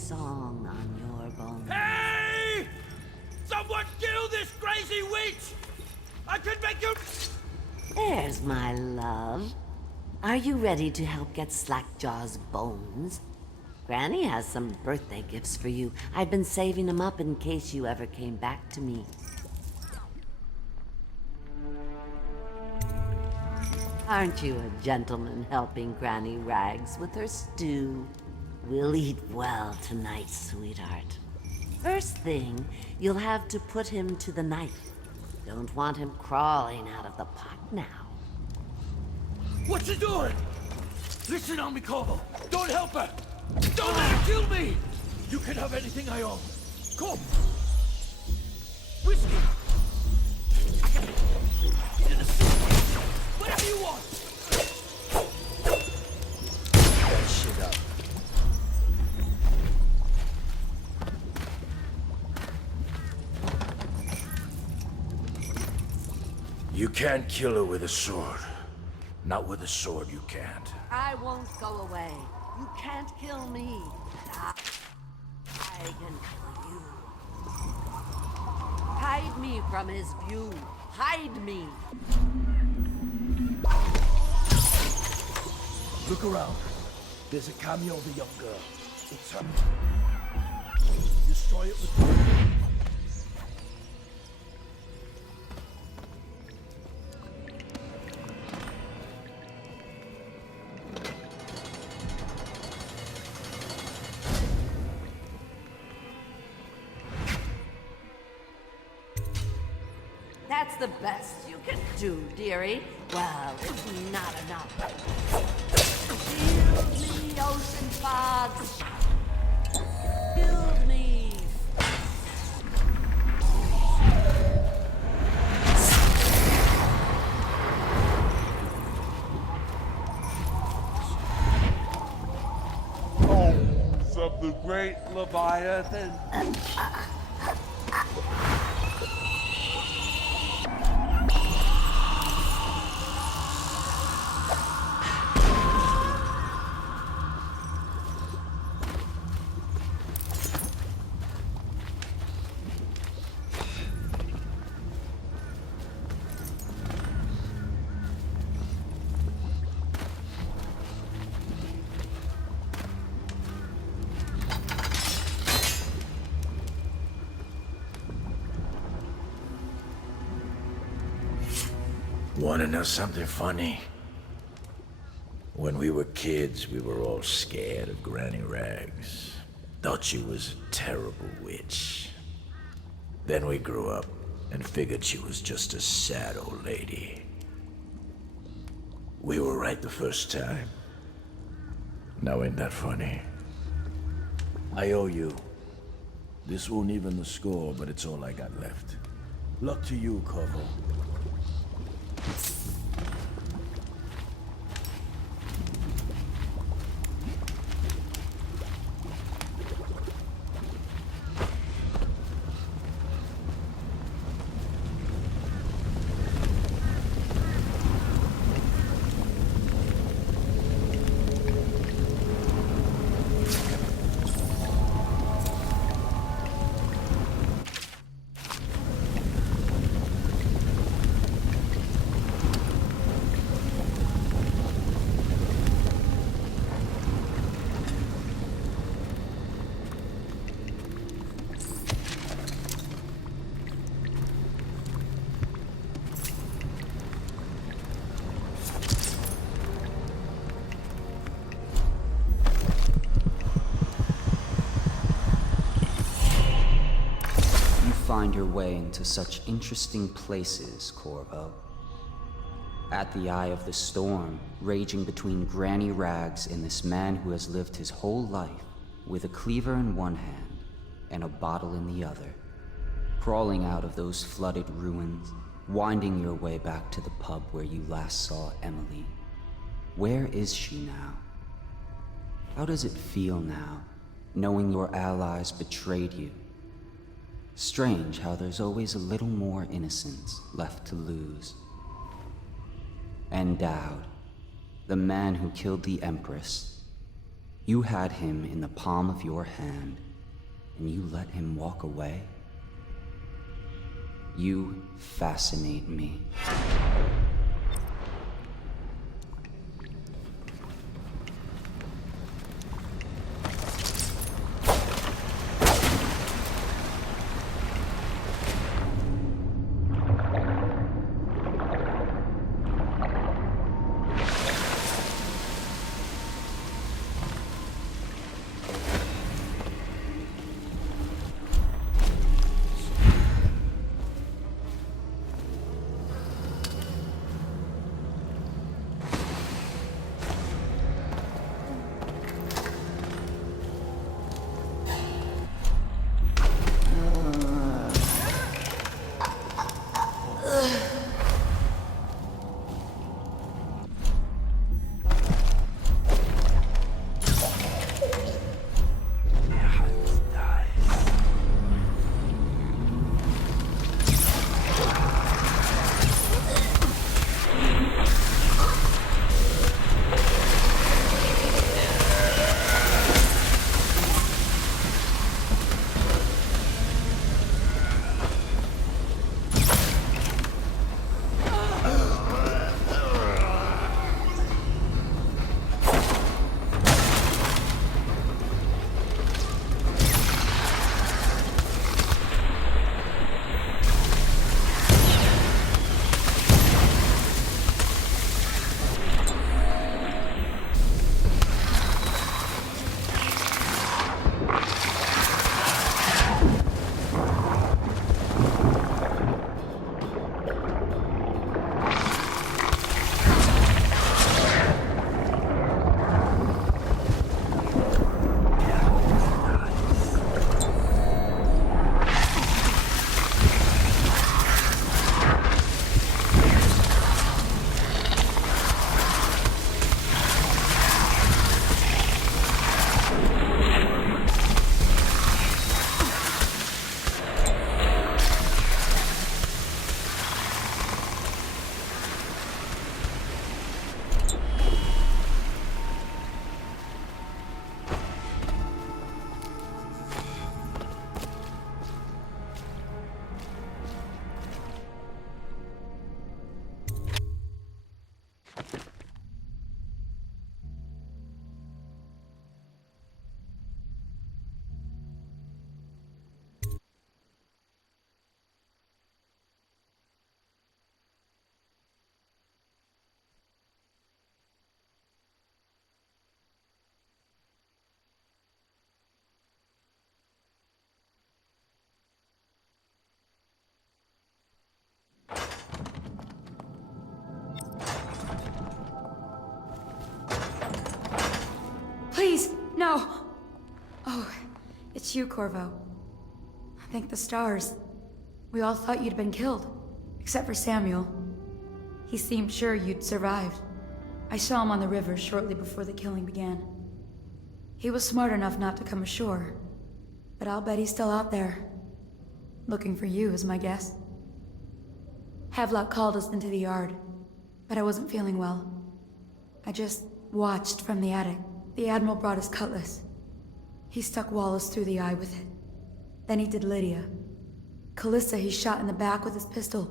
song on your bones. Hey! Someone kill this crazy witch! I can make you... There's my love. Are you ready to help get Slackjaw's bones? Granny has some birthday gifts for you. I've been saving them up in case you ever came back to me. Aren't you a gentleman helping Granny Rags with her stew? We'll eat well tonight, sweetheart. First thing, you'll have to put him to the knife. Don't want him crawling out of the pot now. What you doing? Listen on me, Corvo. Don't help her! Don't let her kill me! You can have anything I own. Come! Whiskey! Get in the suit! Whatever you want! That shit up. You can't kill her with a sword. Not with a sword, you can't. I won't go away. You can't kill me. I can kill you. Hide me from his view. Hide me. Look around. There's a cameo of a young girl. It's her. Destroy it with... That's the best you can do, dearie. Well, it's not enough. Shield me, ocean fogs. Shield me. Bones of the great Leviathan. Wanna know something funny? When we were kids, we were all scared of Granny Rags. Thought she was a terrible witch. Then we grew up and figured she was just a sad old lady. We were right the first time. Now ain't that funny? I owe you. This won't even the score, but it's all I got left. Luck to you, Corvo. Find your way into such interesting places, Corvo. At the eye of the storm, raging between Granny Rags and this man who has lived his whole life with a cleaver in one hand and a bottle in the other, crawling out of those flooded ruins, winding your way back to the pub where you last saw Emily. Where is she now? How does it feel now, knowing your allies betrayed you? Strange how there's always a little more innocence left to lose. And Dowd, the man who killed the Empress. You had him in the palm of your hand, and you let him walk away? You fascinate me. Please, no! Oh, it's you, Corvo. Thank the stars. We all thought you'd been killed, except for Samuel. He seemed sure you'd survived. I saw him on the river shortly before the killing began. He was smart enough not to come ashore, but I'll bet he's still out there. Looking for you is my guess. Havelock called us into the yard, but I wasn't feeling well. I just watched from the attic. The Admiral brought his cutlass. He stuck Wallace through the eye with it. Then he did Lydia. Callista he shot in the back with his pistol.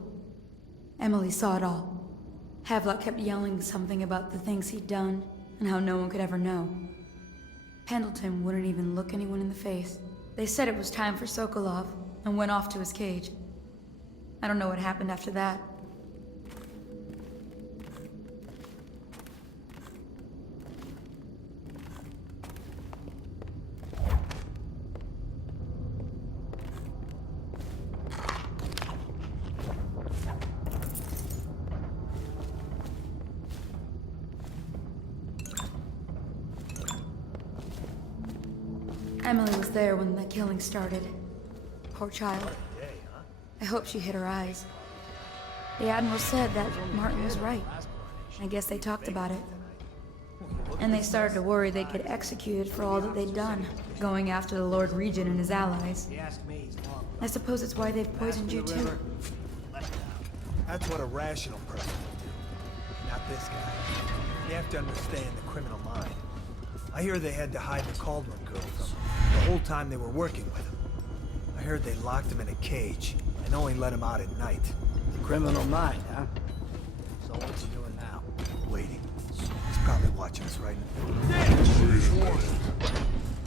Emily saw it all. Havelock kept yelling something about the things he'd done, and how no one could ever know. Pendleton wouldn't even look anyone in the face. They said it was time for Sokolov, and went off to his cage. I don't know what happened after that. Emily was there when the killing started. Poor child. I hope she hid her eyes. The Admiral said that Martin was right. I guess they talked about it. And they started to worry they'd get executed for all that they'd done, going after the Lord Regent and his allies. I suppose it's why they've poisoned you too. That's what a rational person would do. Not this guy. You have to understand the criminal mind. I hear they had to hide the Cauldron girl from him the whole time they were working with him. I heard they locked him in a cage and only let him out at night. Criminal mind, huh? So what's he doing now? Waiting. He's probably watching us right now.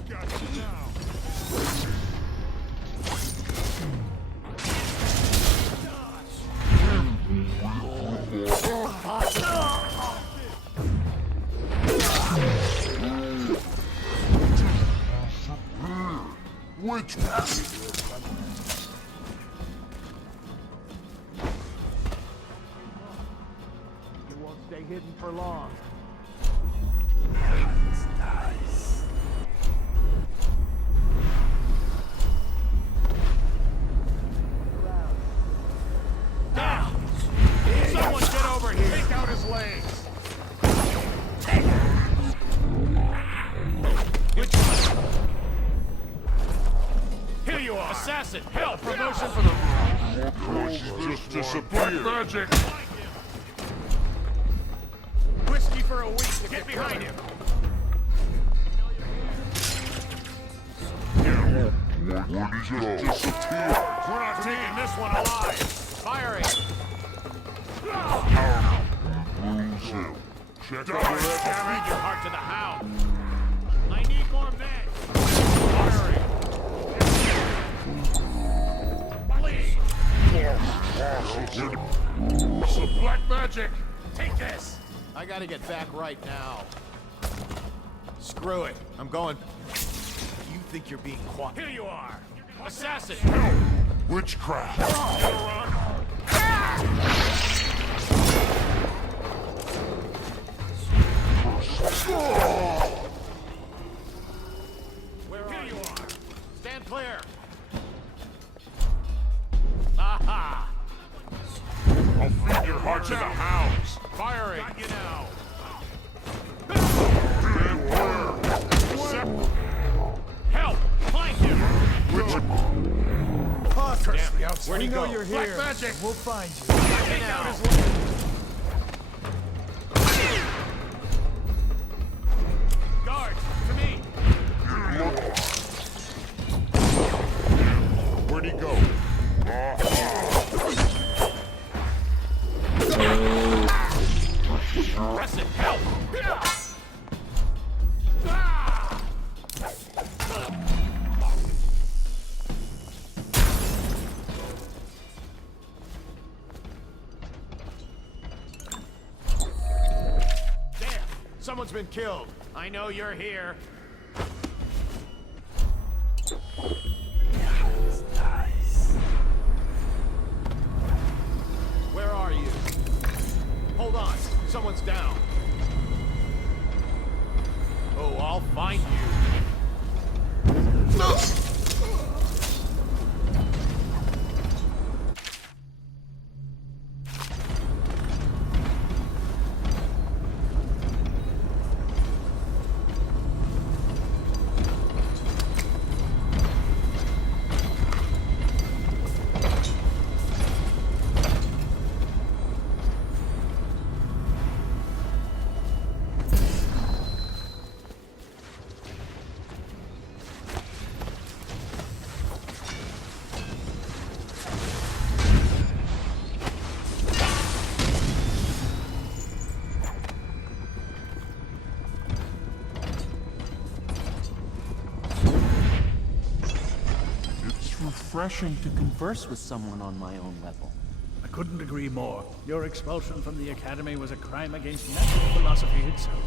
Got you now. Which He won't stay hidden for long. Someone get over here. Take out his legs. Which one? Here you are. Assassin. Help. Promotion for the... just disappeared. Magic. Whiskey for a week. Get behind him. Where'd he just disappear? We're not taking this one alive. Firing. Lose him. Check Don't out worry, that. carry your heart to the hound. I need more men. Firing. Please. Some black magic. Take this. I gotta get back right now. Screw it. I'm going. You think you're being quiet? Here you are. Assassin. Witchcraft. Here you are. Stand clear. Aha. I'll feed your heart to the hounds. Firing. Got you now. Help! Flank him! Pause. Where'd he We know go? you're Black here. magic. We'll find you. Take out his leg. Guards, to me. Where'd he go? Press it. Help! There! Someone's been killed. I know you're here. Where are you? Hold on. Someone's down. Oh, I'll find you. It's refreshing to converse with someone on my own level. I couldn't agree more. Your expulsion from the Academy was a crime against natural philosophy itself.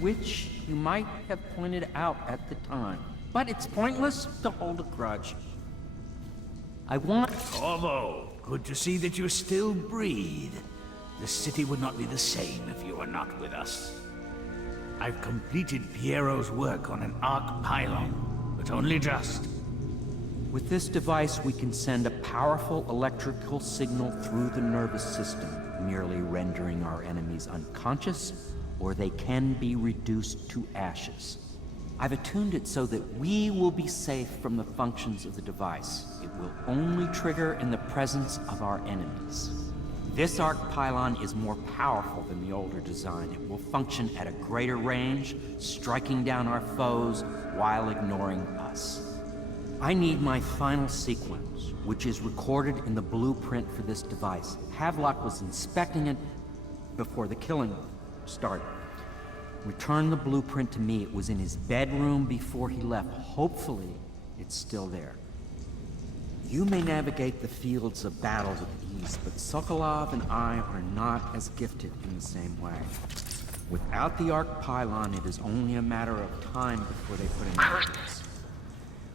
Which you might have pointed out at the time. But it's pointless to hold a grudge. I want... Corvo, good to see that you still breathe. The city would not be the same if you were not with us. I've completed Piero's work on an arc pylon, but only just. With this device, we can send a powerful electrical signal through the nervous system, merely rendering our enemies unconscious, or they can be reduced to ashes. I've attuned it so that we will be safe from the functions of the device. It will only trigger in the presence of our enemies. This arc pylon is more powerful than the older design. It will function at a greater range, striking down our foes while ignoring us. I need my final sequence, which is recorded in the blueprint for this device. Havelock was inspecting it before the killing started. Return the blueprint to me. It was in his bedroom before he left. Hopefully, it's still there. You may navigate the fields of battle with ease, but Sokolov and I are not as gifted in the same way. Without the arc pylon, it is only a matter of time before they put an end to this.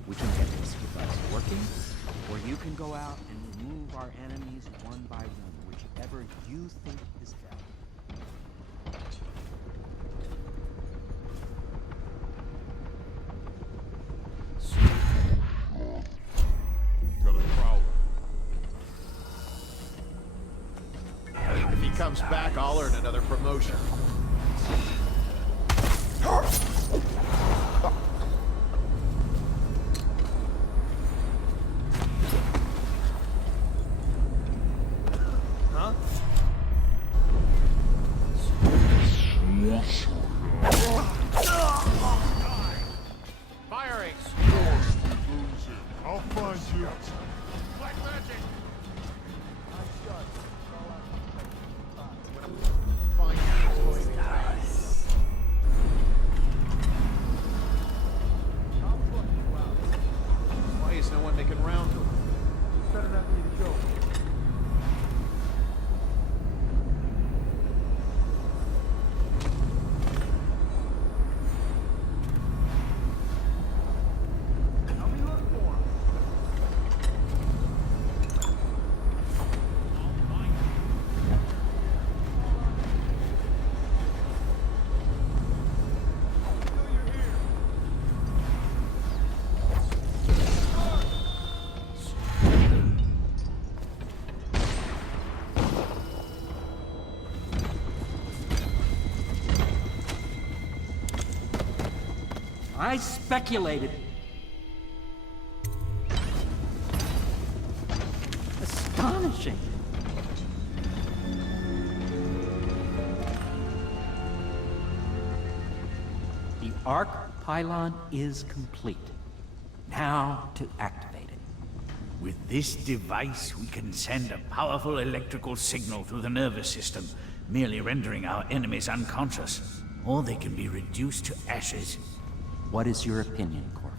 We can get this device working, or you can go out and remove our enemies one by one, whichever you think is best. Got a prowler. If he comes back, I'll earn another promotion. Huh? Firing! I'll find you. Black magic! Find you, boy. Why is no one making round to him? Better not be the joke. Help me look for him. I speculated. Astonishing. The arc pylon is complete. Now to activate it. With this device, we can send a powerful electrical signal through the nervous system, merely rendering our enemies unconscious. Or they can be reduced to ashes. What is your opinion, Corvo?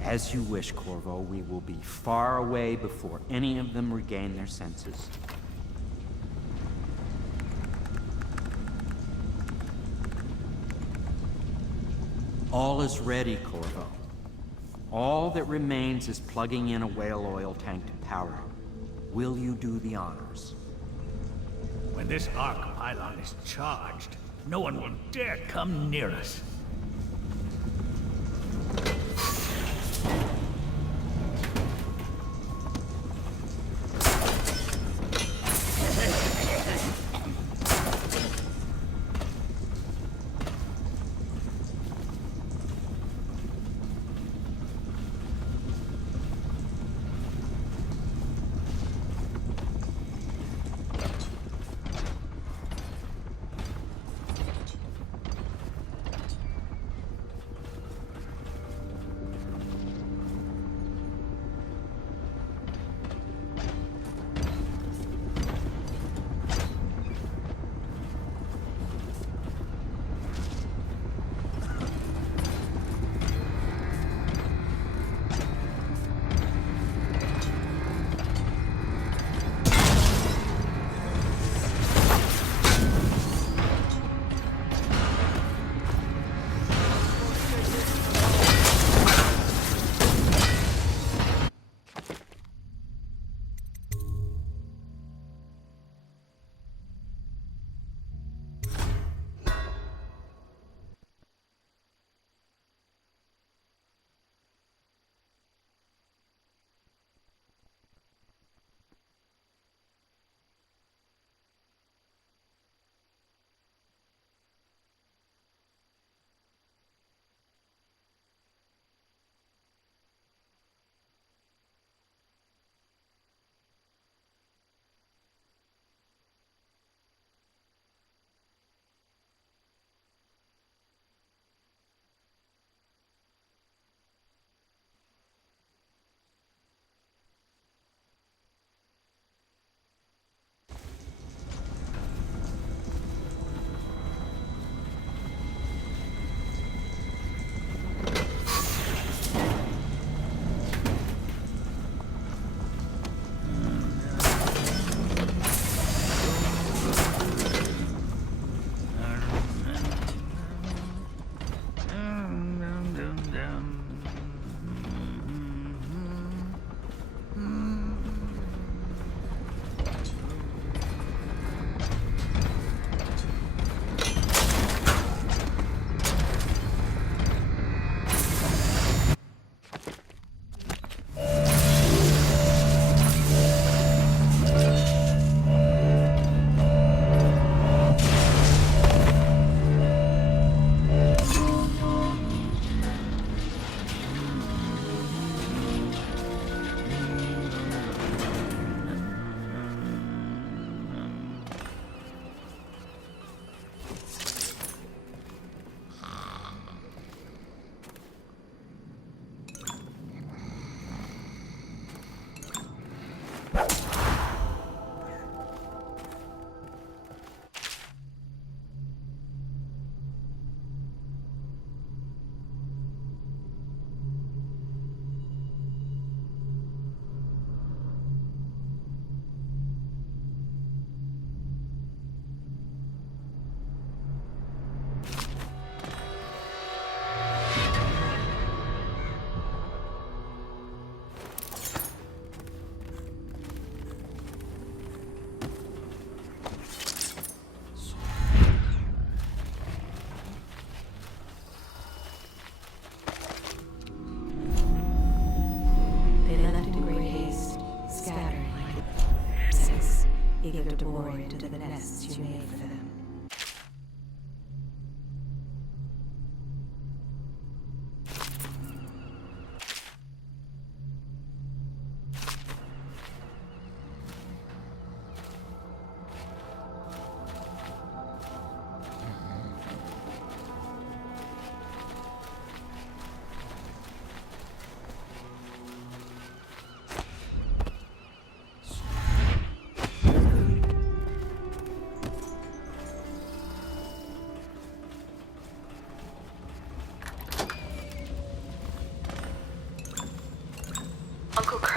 As you wish, Corvo. We will be far away before any of them regain their senses. All is ready, Corvo. All that remains is plugging in a whale oil tank to power it. Will you do the honors? When this arc pylon is charged, no one will dare come near us.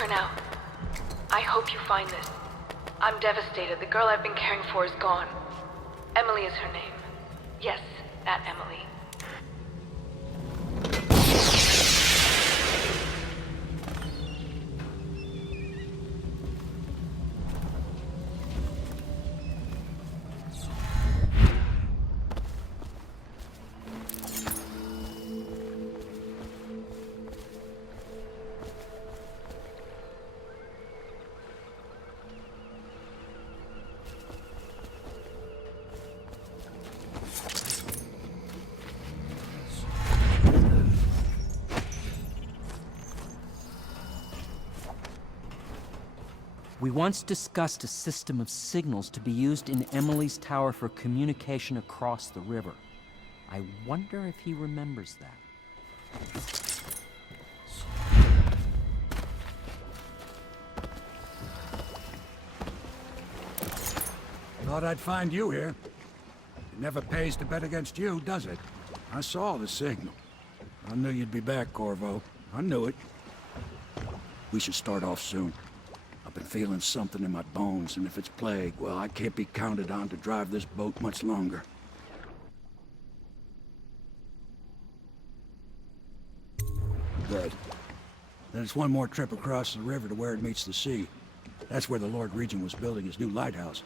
now. I hope you find this. I'm devastated. The girl I've been caring for is gone. Emily is her name. Yes, that Emily. We once discussed a system of signals to be used in Emily's tower for communication across the river. I wonder if he remembers that. Thought I'd find you here. It never pays to bet against you, does it? I saw the signal. I knew you'd be back, Corvo. I knew it. We should start off soon. I've been feeling something in my bones, and if it's plague, well, I can't be counted on to drive this boat much longer. Good. Then it's one more trip across the river to where it meets the sea. That's where the Lord Regent was building his new lighthouse.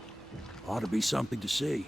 Ought to be something to see.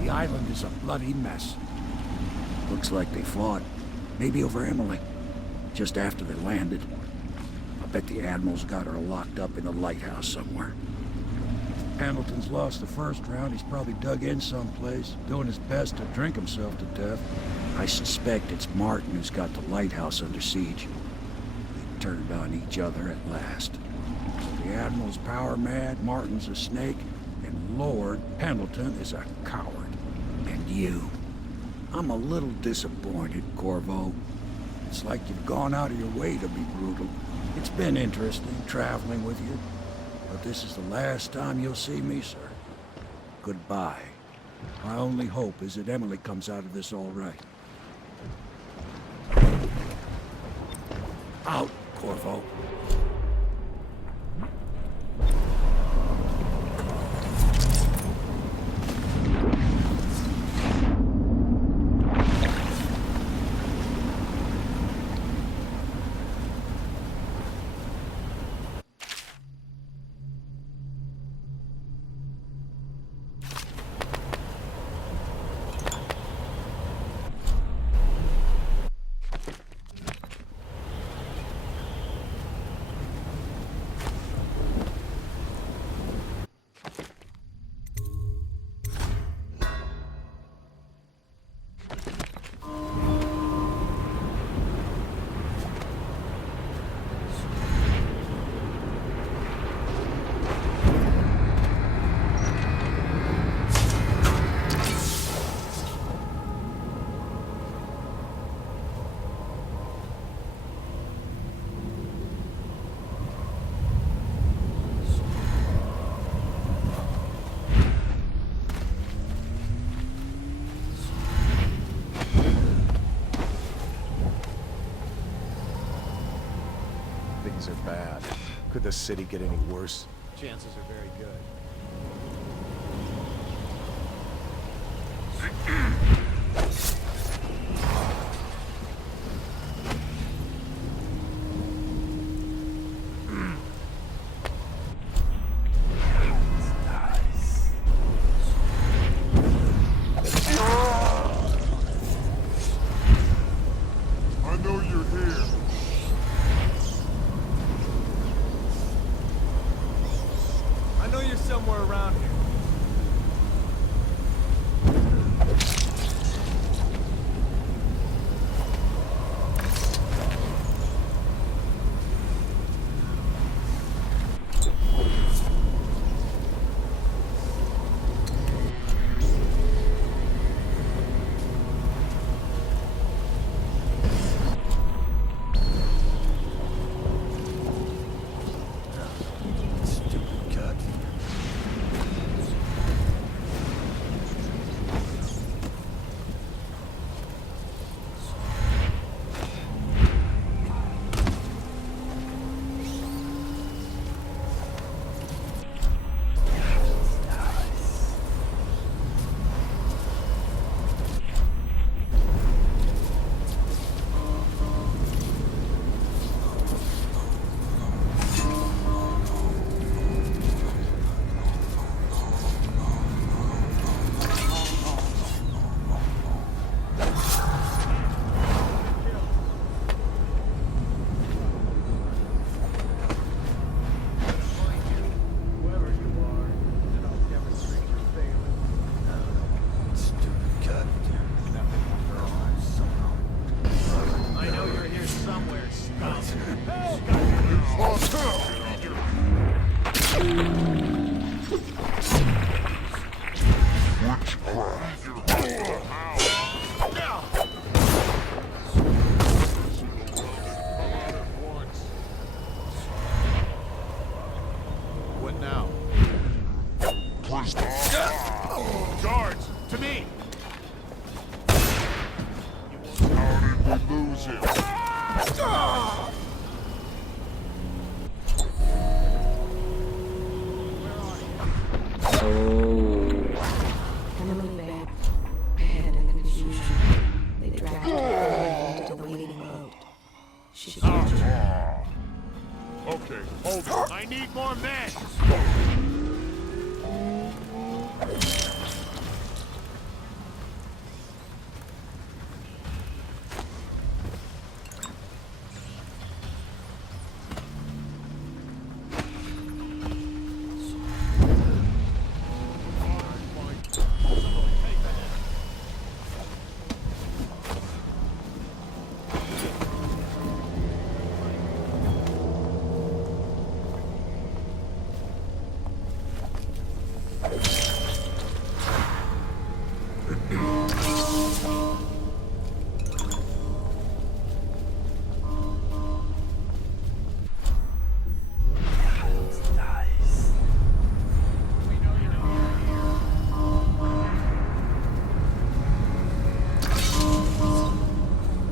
The island is a bloody mess. Looks like they fought. Maybe over Emily. Just after they landed. I bet the Admiral's got her locked up in a lighthouse somewhere. Hamilton's lost the first round. He's probably dug in someplace, doing his best to drink himself to death. I suspect it's Martin who's got the lighthouse under siege. They turned on each other at last. The Admiral's power mad, Martin's a snake, and Lord Pendleton is a coward. And you. I'm a little disappointed, Corvo. It's like you've gone out of your way to be brutal. It's been interesting traveling with you, but this is the last time you'll see me, sir. Goodbye. My only hope is that Emily comes out of this all right. Out, Corvo. Things are bad. Could the city get any worse? Chances are very good. I know you're here. Emily Bank, ahead in the confusion. They dragged her into the waiting boat. She killed her. Okay, hold on. I need more men!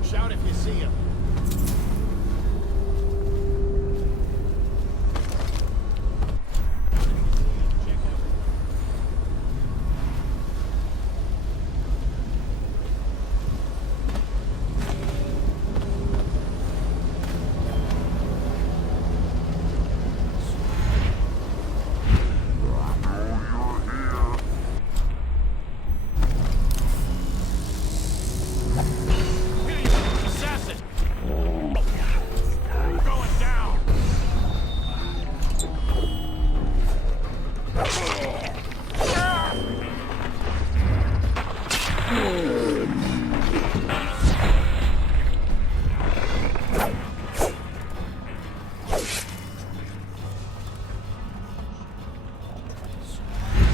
Shout if you see him. Assassin! Going down!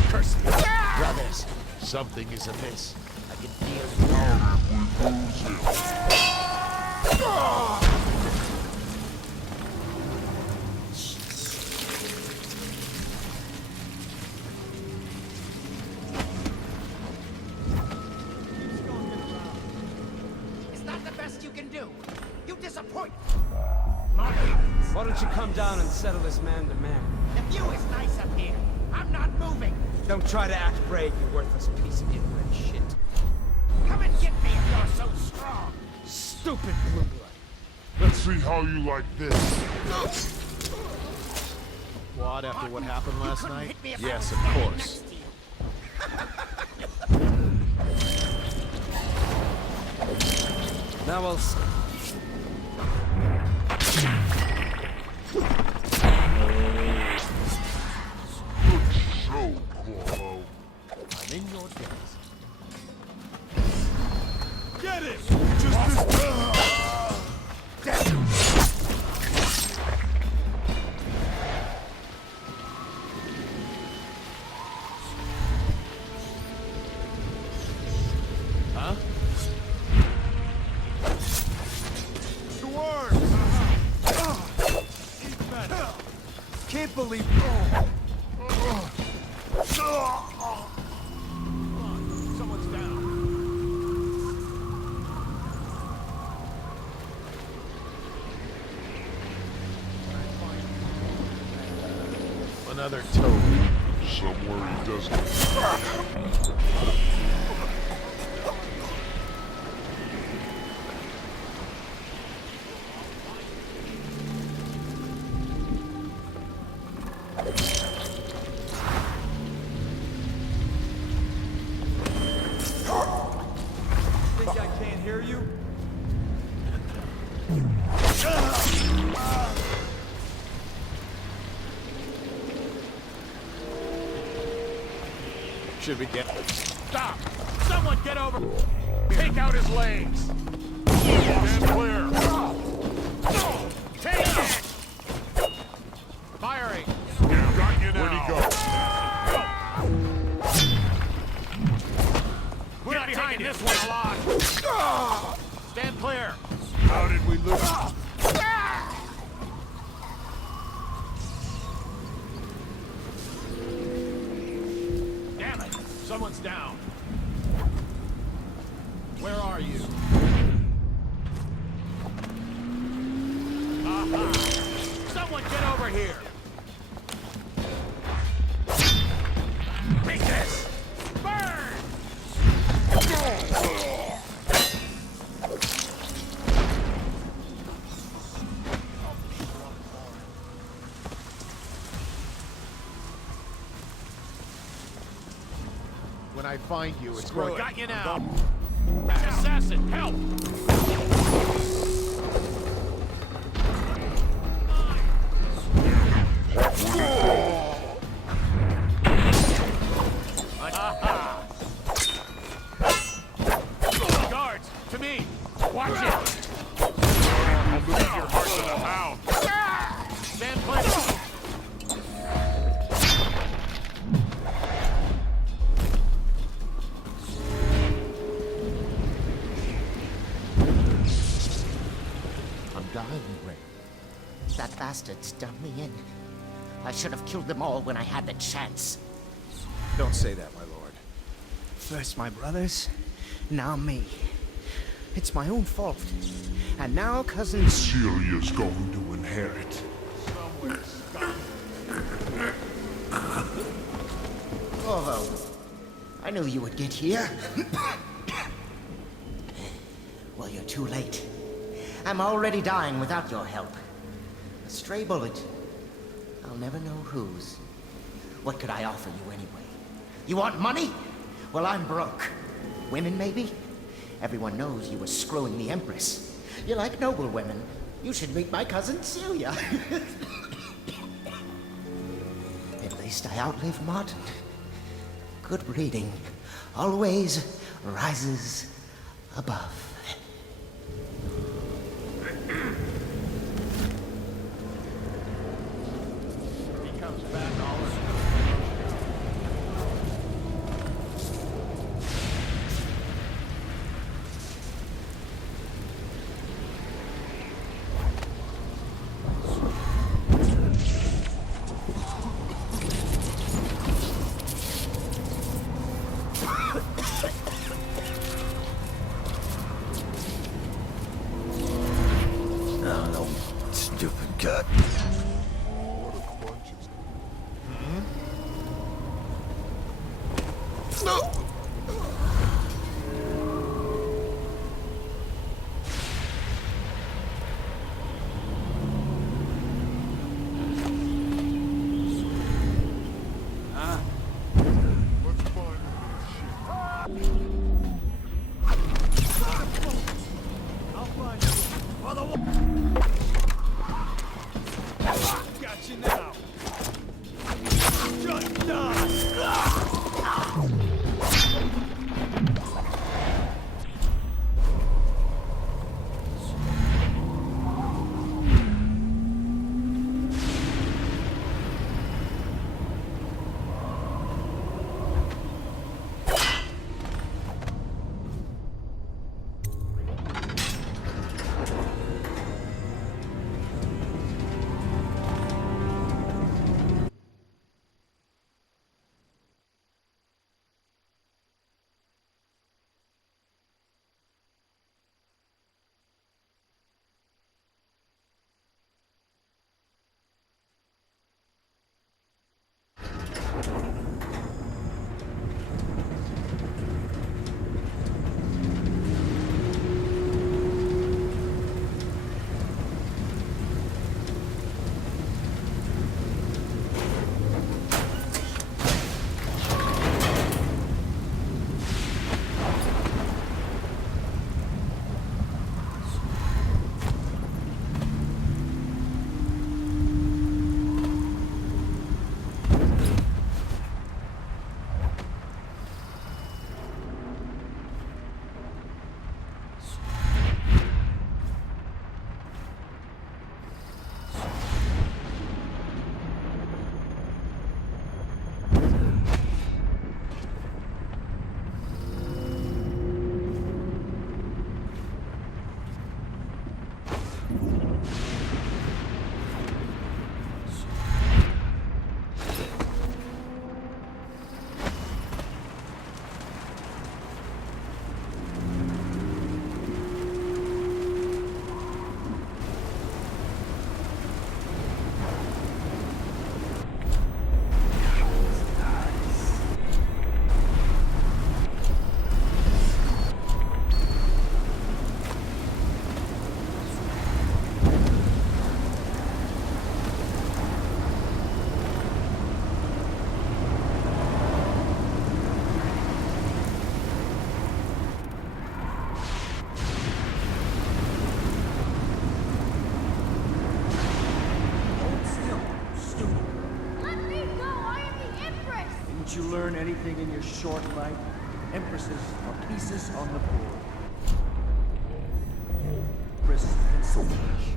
Curse you. Brothers, something is amiss. I can feel it. It's not the best you can do. You disappoint. Why don't you come down and settle this man to man? The view is nice up here. I'm not moving. Don't try to act brave, you worthless piece of inbred shit. Come and get me if you're so strong. Stupid blue blood. Let's see how you like this. What, after what happened last couldn't night? hit me if I Yes, was of standing course. next to you. Now we'll see. Good show, Corvo. I'm in your debt. Get him! Just this Huh? To work! Can't believe. Someone's down. Another toad. somewhere he doesn't. Think I can't hear you? Should we get... Stop! Someone get over! Take out his legs! Stand clear. Take it! Firing! Got you now. Where'd he go? We're not behind this one alive! Stand clear! How did we lose? Damn it! Someone's down. Where are you? Someone get over here! Take this! Burn! When I find you, it's Screw going... it. Got you now! Assassin, help! Guards, to me! Watch it! I'll move your heart to the hound. Stand clear! I'm dying, Ray. That bastard's done me in. I should have killed them all when I had the chance. Don't say that, my lord. First my brothers, now me. It's my own fault. And now cousin Celia's going to inherit. Corvo, I knew you would get here. Well, you're too late. I'm already dying without your help. A stray bullet. I'll never know whose. What could I offer you anyway? You want money? Well, I'm broke. Women, maybe? Everyone knows you were screwing the Empress. You like noble women. You should meet my cousin Celia. At least I outlived Martin. Good breeding always rises above. He comes back all Oh, no. Stupid gut. Got you now. Just die. learn anything in your short life? Empresses are pieces on the board. Empress consolidation.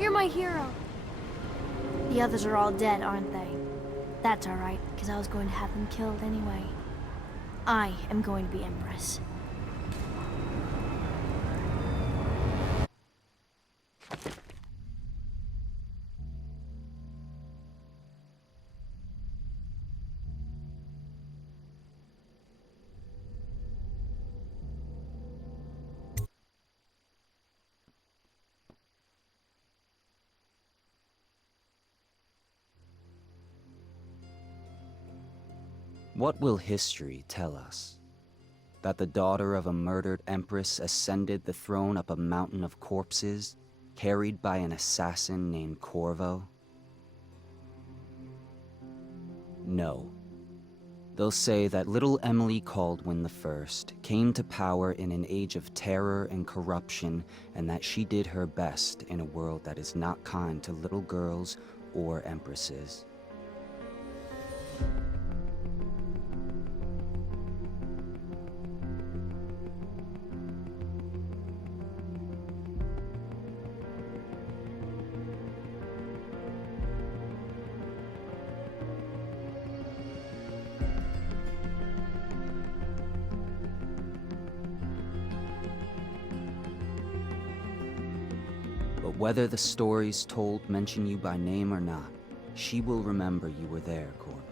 You're my hero. The others are all dead, aren't they? That's alright, because I was going to have them killed anyway. I am going to be Empress. What will history tell us? That the daughter of a murdered empress ascended the throne up a mountain of corpses, carried by an assassin named Corvo? No. They'll say that little Emily Kaldwin I came to power in an age of terror and corruption, and that she did her best in a world that is not kind to little girls or empresses. But whether the stories told mention you by name or not, she will remember you were there, Corvo.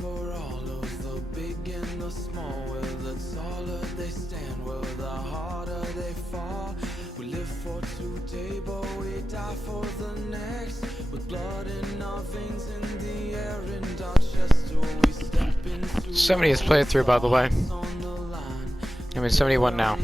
For all of the big and the small, where the taller they stand, where the harder they fall. We live for today, but we die for the next. With blood in our veins, in the air, and our chest, we step into 70 is played through, by the way. I mean 71 now.